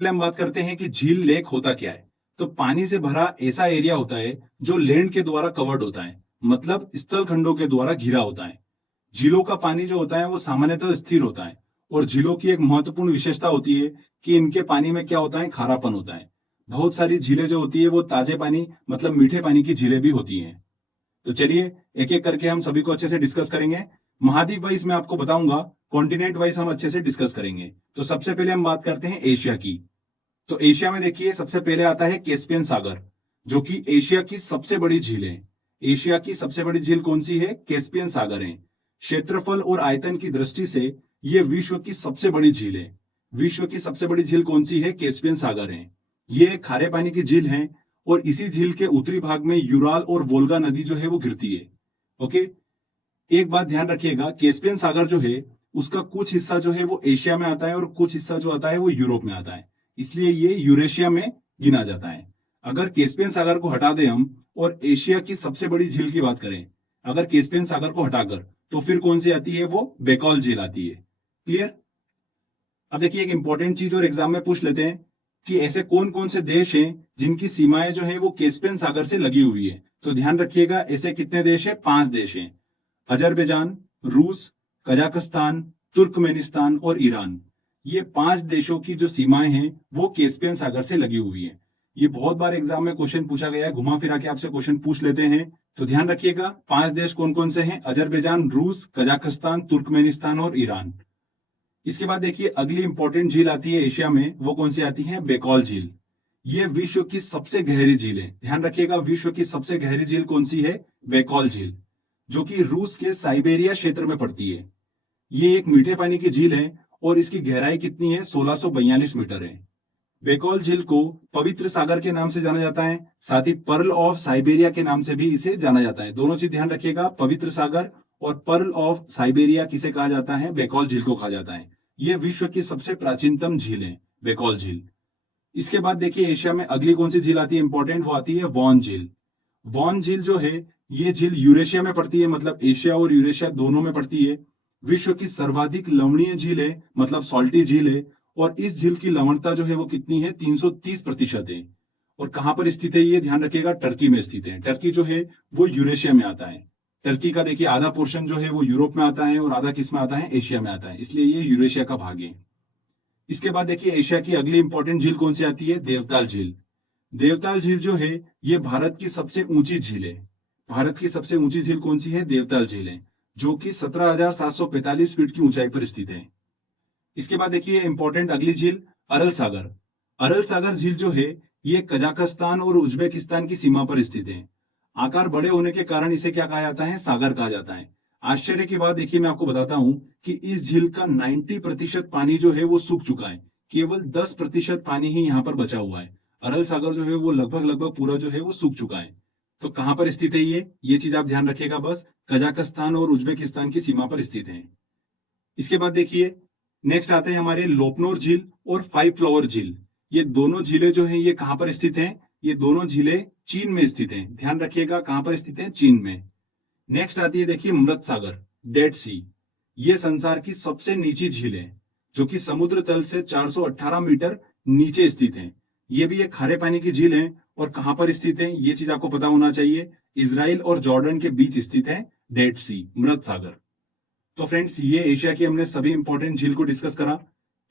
पहले हम बात करते हैं कि झील लेक होता क्या है। तो पानी से भरा ऐसा एरिया होता है जो लैंड के द्वारा कवर्ड होता है, मतलब स्थल खंडों के द्वारा घिरा होता है। झीलों का पानी जो होता है वो सामान्यतः स्थिर होता है। और झीलों की एक महत्वपूर्ण विशेषता होती है कि इनके पानी में क्या होता है, खारापन होता है। बहुत सारी झीलें जो होती है वो ताजे पानी मतलब मीठे पानी की झीलें भी होती हैं। तो चलिए एक एक करके हम सभी को अच्छे से डिस्कस करेंगे। महाद्वीप वाइज मैं आपको बताऊंगा, कॉन्टिनेंट वाइज हम अच्छे से डिस्कस करेंगे। तो सबसे पहले हम बात करते हैं एशिया की। तो एशिया में देखिए सबसे पहले आता है कैस्पियन सागर, जो कि एशिया की सबसे बड़ी झील है। एशिया की सबसे बड़ी झील कौन सी है? कैस्पियन सागर है। क्षेत्रफल और आयतन की दृष्टि से यह विश्व की सबसे बड़ी झील है। विश्व की सबसे बड़ी झील कौन सी है? कैस्पियन सागर है। ये खारे पानी की झील है और इसी झील के उत्तरी भाग में यूराल और वोल्गा नदी जो है वो गिरती है। ओके, एक बात ध्यान रखिएगा, कैस्पियन सागर जो है उसका कुछ हिस्सा जो है वो एशिया में आता है और कुछ हिस्सा जो आता है वो यूरोप में आता है, इसलिए ये यूरेशिया में गिना जाता है। अगर कैस्पियन सागर को हटा दें हम और एशिया की सबसे बड़ी झील की बात करें, अगर कैस्पियन सागर को हटाकर, तो फिर कौन सी आती है? वो बेकॉल झील आती है। क्लियर? अब देखिए एक इंपॉर्टेंट चीज और एग्जाम में पूछ लेते हैं कि ऐसे कौन कौन से देश हैं जिनकी सीमाएं जो है वो कैस्पियन सागर से लगी हुई है। तो ध्यान रखिएगा, ऐसे कितने देश हैं? 5 देश हैं। अजरबैजान, रूस, कजाकिस्तान, तुर्कमेनिस्तान और ईरान। ये 5 देशों की जो सीमाएं हैं वो कैस्पियन सागर से लगी हुई है। ये बहुत बार एग्जाम में क्वेश्चन पूछा गया है, घुमा फिरा के आपसे क्वेश्चन पूछ लेते हैं। तो ध्यान रखिएगा 5 देश कौन कौन से हैं? अजरबैजान, रूस, कजाकिस्तान, तुर्कमेनिस्तान और ईरान। इसके बाद देखिए अगली इंपॉर्टेंट झील आती है एशिया में, वो कौन सी आती है? बेकॉल झील। ये विश्व की सबसे गहरी झील है। ध्यान रखिएगा, विश्व की सबसे गहरी झील कौन सी है? बेकॉल झील, जो कि रूस के साइबेरिया क्षेत्र में पड़ती है। ये एक मीठे पानी की झील है और इसकी गहराई कितनी है? 1642 मीटर है। बेकॉल झील को पवित्र सागर के नाम से जाना जाता है, साथ ही पर्ल ऑफ साइबेरिया के नाम से भी इसे जाना जाता है। दोनों चीज ध्यान रखिएगा, पवित्र सागर और पर्ल ऑफ साइबेरिया किसे कहा जाता है? बेकॉल झील को कहा जाता है। यह विश्व की सबसे प्राचीनतम झील है, बेकॉल झील। इसके बाद देखिए एशिया में अगली कौन सी झील आती है इंपॉर्टेंट, वो आती है वॉन झील। वॉन झील जो है ये झील यूरेशिया में पड़ती है, मतलब एशिया और यूरेशिया दोनों में पड़ती है। विश्व की सर्वाधिक लवणीय झील है, मतलब सॉल्टी झील है। और इस झील की लवणता जो है वो कितनी है? 330% है। और कहां पर स्थित है ये? ध्यान रखिएगा, टर्की में स्थित है। टर्की जो है वो यूरेशिया में आता है। टर्की का देखिए आधा पोर्शन जो है वो यूरोप में आता है और आधा किस में आता है? एशिया में आता है, इसलिए ये यूरेशिया का भाग है। इसके बाद देखिए एशिया की अगली इंपॉर्टेंट झील कौन सी आती है? देवताल झील। देवताल झील जो है ये भारत की सबसे ऊंची झील है। भारत की सबसे ऊंची झील कौन सी है? देवताल झील है, जो कि 17,745 फीट की ऊंचाई पर स्थित है। इसके बाद देखिए इंपॉर्टेंट अगली झील, अरल सागर। अरल सागर झील जो है ये कजाकिस्तान और उज्बेकिस्तान की सीमा पर स्थित है। आकार बड़े होने के कारण इसे क्या कहा जाता है? सागर कहा जाता है। आश्चर्य की बात देखिए मैं आपको बताता हूं कि इस झील का 90% पानी जो है वो सूख चुका है। केवल 10% पानी ही यहाँ पर बचा हुआ है। अरल सागर जो है वो लगभग लगभग पूरा जो है वो सूख चुका है। तो कहां पर स्थित है ये चीज आप ध्यान रखिएगा बस, कजाकिस्तान और उज्बेकिस्तान की सीमा पर स्थित है। इसके बाद देखिए नेक्स्ट आते हैं हमारे लोपनोर झील और फाइव फ्लावर झील। ये दोनों झीलें जो हैं ये कहां पर स्थित हैं? ये दोनों झीलें चीन में स्थित हैं। ध्यान रखिएगा कहां पर स्थित हैं? चीन में। नेक्स्ट आती है देखिए मृत सागर, डेड सी। ये संसार की सबसे नीची झील है, जो कि समुद्र तल से 418 मीटर नीचे स्थित है। ये भी एक खारे पानी की झील है। और कहां पर स्थित है ये चीज आपको पता होना चाहिए, इसराइल और जॉर्डन के बीच स्थित है डेड सी, मृत सागर। तो फ्रेंड्स ये एशिया की हमने सभी इंपॉर्टेंट झील को डिस्कस करा।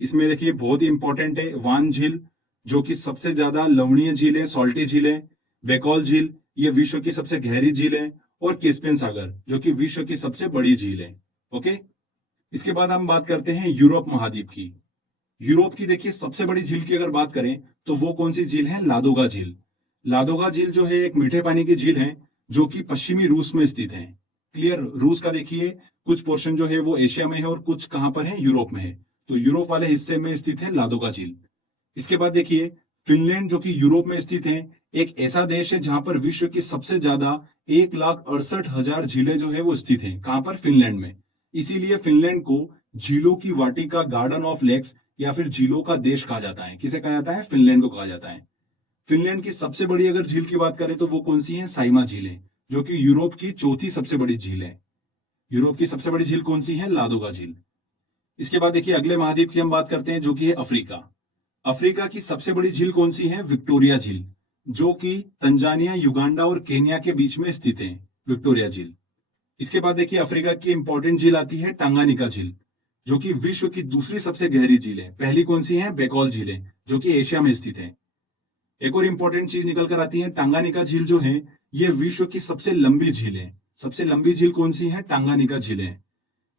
इसमें देखिए बहुत ही इंपॉर्टेंट है वान झील, जो कि सबसे ज्यादा लवणीय झील है, सॉल्टी झील है। बेकॉल झील ये विश्व की सबसे गहरी झील है। और कैस्पियन सागर जो कि विश्व की सबसे बड़ी झील है। ओके, इसके बाद हम बात करते हैं यूरोप महाद्वीप की। यूरोप की देखिए सबसे बड़ी झील की अगर बात करें तो वो कौन सी झील है? लादोगा झील। लादोगा झील जो है एक मीठे पानी की झील है, जो कि पश्चिमी रूस में स्थित है। क्लियर? रूस का देखिए कुछ पोर्शन जो है वो एशिया में है और कुछ कहां पर है? यूरोप में है। तो यूरोप वाले हिस्से में स्थित है लादोगा झील। इसके बाद देखिए फिनलैंड जो कि यूरोप में स्थित है, एक ऐसा देश है जहां पर विश्व की सबसे ज्यादा 1,68,000 झीलें जो है वो स्थित है। कहां पर? फिनलैंड में। इसीलिए फिनलैंड को झीलों की वाटिका, गार्डन ऑफ लेक्स या फिर झीलों का देश कहा जाता है। किसे कहा जाता है? फिनलैंड को कहा जाता है। फिनलैंड की सबसे बड़ी अगर झील की बात करें तो वो कौन सी है? साइमा झील है, जो कि यूरोप की चौथी सबसे बड़ी झील है। यूरोप की सबसे बड़ी झील कौन सी है? लादोगा झील। इसके बाद देखिए अगले महाद्वीप की हम बात करते हैं, जो कि है अफ्रीका। अफ्रीका की सबसे बड़ी झील कौन सी है? विक्टोरिया झील, जो कि तंजानिया, युगांडा और केन्या के बीच में स्थित है, विक्टोरिया झील। इसके बाद देखिए अफ्रीका की इंपॉर्टेंट झील आती है टांगानिका झील, जो कि विश्व की दूसरी सबसे गहरी झील है। पहली कौन सी है? बेकॉल झील है, जो कि एशिया में स्थित है। एक और इंपॉर्टेंट चीज निकल कर आती है, टांगानिका झील जो है ये विश्व की सबसे लंबी झील है। सबसे लंबी झील कौन सी है? टांगानिका झील है।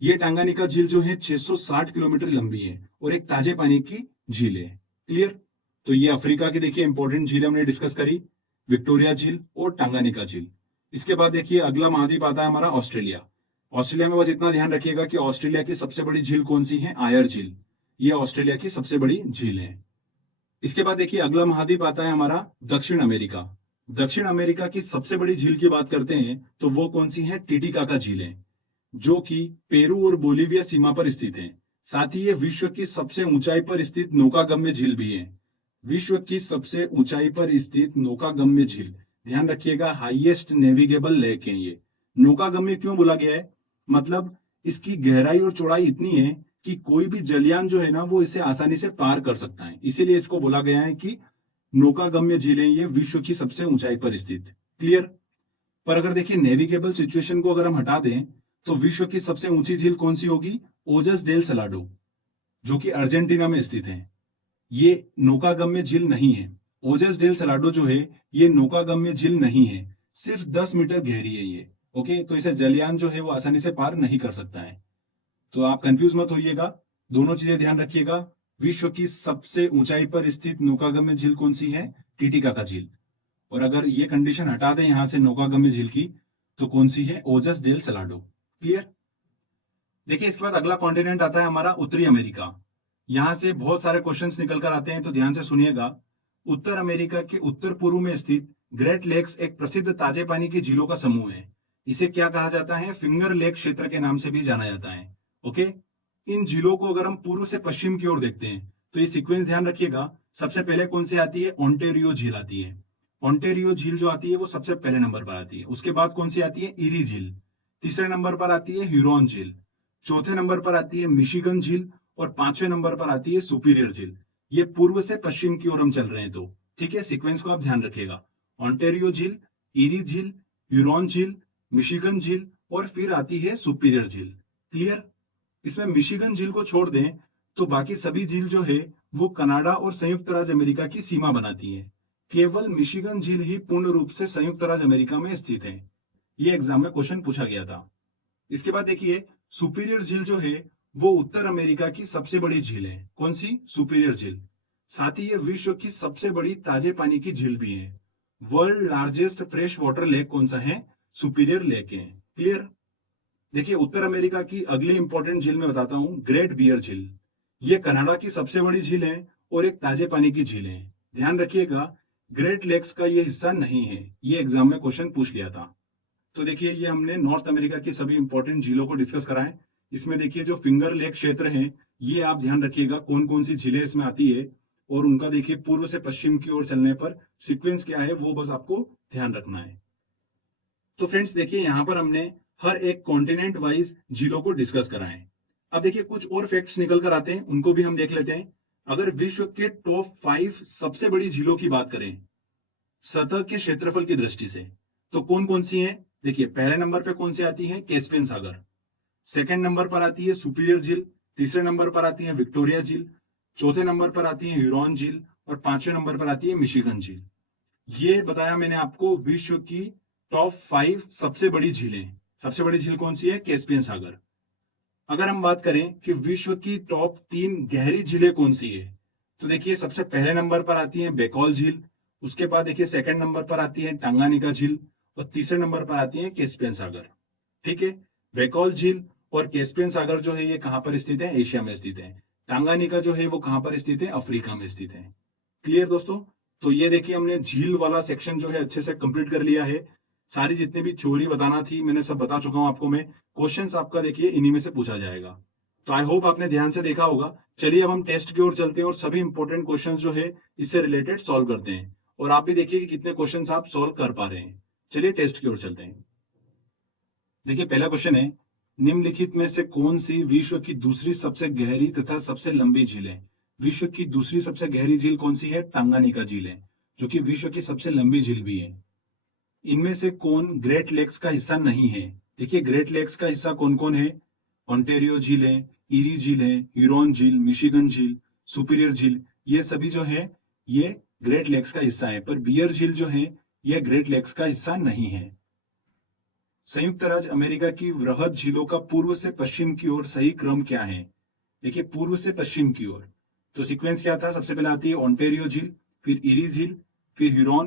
ये टांगानिका झील जो है 660 किलोमीटर लंबी है और एक ताजे पानी की झील है। क्लियर? तो ये अफ्रीका की देखिए इंपॉर्टेंट झील हमने डिस्कस करी, विक्टोरिया झील और टांगानिका झील। इसके बाद देखिए अगला महाद्वीप आता है हमारा ऑस्ट्रेलिया। ऑस्ट्रेलिया में बस इतना ध्यान रखिएगा कि ऑस्ट्रेलिया की सबसे बड़ी झील कौन सी है? आयर झील। ये ऑस्ट्रेलिया की सबसे बड़ी झील है। इसके बाद देखिए अगला महाद्वीप आता है हमारा दक्षिण अमेरिका। दक्षिण अमेरिका की सबसे बड़ी झील की बात करते हैं तो वो कौन सी है? टिटिकाका झील है, जो कि पेरू और बोलीविया सीमा पर स्थित है। साथ ही ये विश्व की सबसे ऊंचाई पर स्थित नौकागम्य झील भी है। विश्व की सबसे ऊंचाई पर स्थित नौकागम्य झील, ध्यान रखिएगा, हाईएस्ट नेविगेबल लेक है ये। नौकागम्य क्यों बोला गया है? मतलब इसकी गहराई और चौड़ाई इतनी है कि कोई भी जलयान जो है ना वो इसे आसानी से पार कर सकता है, इसीलिए इसको बोला गया है कि नौकागम्य झीलें ये विश्व की सबसे ऊंचाई पर स्थित। क्लियर? पर अगर देखिए नेविगेबल सिचुएशन को अगर हम हटा दें तो विश्व की सबसे ऊंची झील कौन सी होगी? ओजस डेल सलाडो, जो कि अर्जेंटीना में स्थित है। ये नौकागम्य झील नहीं है। ओजस डेल सलाडो जो है ये नौकागम्य झील नहीं है, सिर्फ 10 मीटर गहरी है ये। ओके, तो इसे जलयान जो है वो आसानी से पार नहीं कर सकता है। तो आप कंफ्यूज मत होइएगा, दोनों चीजें ध्यान रखिएगा। विश्व की सबसे ऊंचाई पर स्थित नौकागम्य झील कौन सी है? टिटिकाका झील। और अगर ये कंडीशन हटा दें यहां से नौकागम्य झील की, तो कौन सी है? ओजस डेल सलाडो। क्लियर? देखिए इसके बाद अगला कॉन्टिनेंट आता है हमारा उत्तरी अमेरिका। यहां से बहुत सारे क्वेश्चंस निकल कर आते हैं, तो ध्यान से सुनिएगा। उत्तर अमेरिका के उत्तर पूर्व में स्थित ग्रेट लेक्स एक प्रसिद्ध ताजे पानी की झीलों का समूह है। इसे क्या कहा जाता है? फिंगर लेक क्षेत्र के नाम से भी जाना जाता है। ओके, इन झीलों को अगर हम पूर्व से पश्चिम की ओर देखते हैं तो ये सीक्वेंस ध्यान रखिएगा। सबसे पहले कौन सी आती है? ओंटेरियो झील आती है। ओंटेरियो झील जो आती है वो सबसे पहले नंबर पर आती है। उसके बाद कौन सी आती है? इरी झील। तीसरे नंबर पर आती है ह्यूरॉन झील। चौथे नंबर पर आती है मिशिगन झील और पांचवें नंबर पर आती है सुपीरियर झील। ये पूर्व से पश्चिम की ओर हम चल रहे हैं, तो ठीक है, सीक्वेंस को आप ध्यान रखिएगा। ऑन्टेरियो झील, इरी झील, ह्यूरॉन झील, मिशिगन झील और फिर आती है सुपीरियर झील। क्लियर? इसमें मिशिगन झील को छोड़ दें तो बाकी सभी झील जो है वो कनाडा और संयुक्त राज्य अमेरिका की सीमा बनाती है। केवल मिशिगन झील ही पूर्ण रूप से संयुक्त राज्य अमेरिका में स्थित है। ये एग्जाम में क्वेश्चन पूछा गया था। इसके बाद देखिए सुपीरियर झील जो है वो उत्तर अमेरिका की सबसे बड़ी झील है। कौन सी? सुपीरियर झील। साथ ही ये विश्व की सबसे बड़ी ताजे पानी की झील भी है। World largest fresh water lake कौन सा है? सुपीरियर लेक है। क्लियर? देखिए उत्तर अमेरिका की अगली इंपॉर्टेंट झील में बताता हूं, ग्रेट बियर झील। ये कनाडा की सबसे बड़ी झील है और एक ताजे पानी की झील है। ध्यान रखिएगा, ग्रेट लेक्स का ये हिस्सा नहीं है। ये एग्जाम में क्वेश्चन पूछ लिया था। तो देखिए ये हमने नॉर्थ अमेरिका की सभी इंपॉर्टेंट झीलों को डिस्कस करा है। इसमें देखिए जो फिंगर लेक क्षेत्र है ये आप ध्यान रखिएगा कौन कौन सी झीलें इसमें आती है, और उनका देखिए पूर्व से पश्चिम की ओर चलने पर सीक्वेंस क्या है वो बस आपको ध्यान रखना है। तो फ्रेंड्स देखिए यहाँ पर हमने हर एक कॉन्टिनेंट वाइज झीलों को डिस्कस करा है। अब देखिए कुछ और फैक्ट्स निकल कर आते हैं, उनको भी हम देख लेते हैं। अगर विश्व के टॉप 5 सबसे बड़ी झीलों की बात करें सतह के क्षेत्रफल की दृष्टि से, तो कौन कौन सी है? देखिए पहले नंबर पे कौन सी आती है? कैस्पियन सागर। सेकंड नंबर पर आती है सुपीरियर झील। तीसरे नंबर पर आती है विक्टोरिया झील। चौथे नंबर पर आती है ह्यूरॉन झील और पांचवें नंबर पर आती है मिशिगन झील। ये बताया मैंने आपको विश्व की टॉप 5 सबसे बड़ी झीलें। सबसे बड़ी झील कौन सी है? कैस्पियन सागर। अगर हम बात करें कि विश्व की टॉप 3 गहरी झीलें कौन सी है, तो देखिए सबसे पहले नंबर पर आती है बेकॉल झील। उसके बाद देखिए सेकंड नंबर पर आती है टांगानिका झील और तीसरे नंबर पर आती है कैस्पियन सागर। ठीक है, बेकॉल झील और कैस्पियन सागर जो है ये कहां पर स्थित है? एशिया में स्थित है। टांगानिका जो है वो कहां पर स्थित है? अफ्रीका में स्थित है। क्लियर दोस्तों? तो ये देखिए हमने झील वाला सेक्शन जो है अच्छे से कंप्लीट कर लिया है। सारी जितनी भी थ्योरी बताना थी मैंने सब बता चुका हूं आपको मैं। क्वेश्चंस आपका देखिए इन्हीं में से पूछा जाएगा। तो आई होप आपने ध्यान से देखा होगा। चलिए अब हम टेस्ट की ओर चलते हैं और सभी इंपॉर्टेंट क्वेश्चंस जो है इससे रिलेटेड सॉल्व करते हैं, और आप भी देखिए कि कितने क्वेश्चंस आप सॉल्व कर पा रहे हैं। चलिए टेस्ट की ओर चलते हैं। देखिए पहला क्वेश्चन है, निम्नलिखित में से कौन सी विश्व की दूसरी सबसे गहरी तथा सबसे लंबी झील है? विश्व की दूसरी सबसे गहरी झील कौन सी है? टांगानिका झील है, जो कि विश्व की सबसे लंबी झील भी है। इनमें से कौन ग्रेट लेक्स का हिस्सा नहीं है? देखिए, ग्रेट लेक्स का हिस्सा कौन कौन है? ऑन्टेरियो झील है, ईरी झील है, ह्यूरॉन झील, मिशिगन झील, सुपीरियर झील, ये सभी जो है ये ग्रेट लेक्स का हिस्सा है। पर बियर झील जो है यह ग्रेट लेक्स का हिस्सा नहीं है। संयुक्त राज्य अमेरिका की वृहद झीलों का पूर्व से पश्चिम की ओर सही क्रम क्या है? देखिए, पूर्व से पश्चिम की ओर तो सीक्वेंस क्या था? सबसे पहले आती है ऑन्टेरियो झील, फिर ईरी झील, फिर ह्यूरॉन,